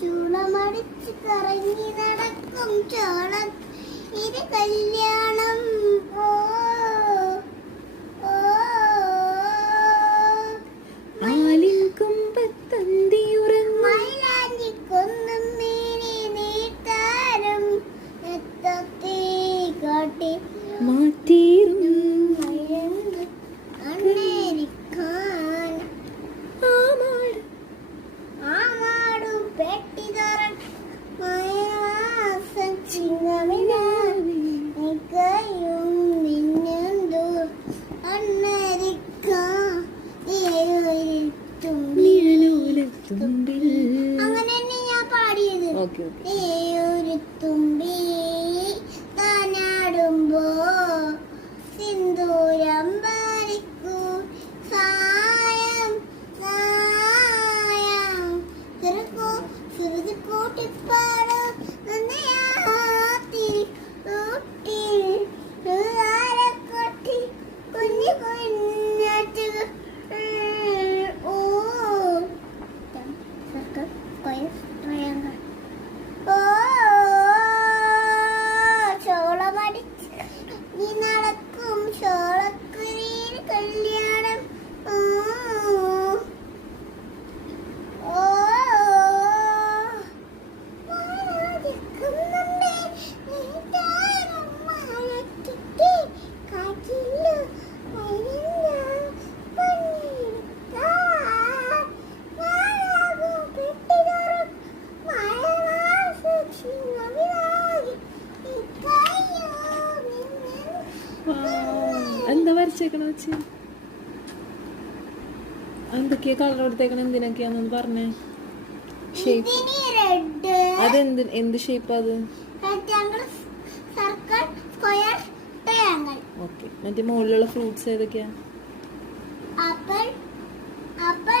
ചൂളമടിച്ച് കറങ്ങി നടക്കും ചോള. ഇരു കല്യാണം ഓ ആലിൻ കൊമ്പത്തന്തി ഉറങ്ങും കാട്ടി. മാറ്റീറും പാടിയത്. Okay okay. എന്താ വരച്ചേക്കണ വെച്ച്? എന്തൊക്കെയാ കളർ കൊടുത്തേക്കണ എന്തിനൊക്കെയാന്നൊന്ന് പറഞ്ഞേ. ഷേപ്പ് അതെന്ത് എന്ത് ഷേപ്പ് അത്? ഓക്കെ മറ്റേ മുകളിലുള്ള ഫ്രൂട്ട്സ് ഏതൊക്കെയാ? Apple apple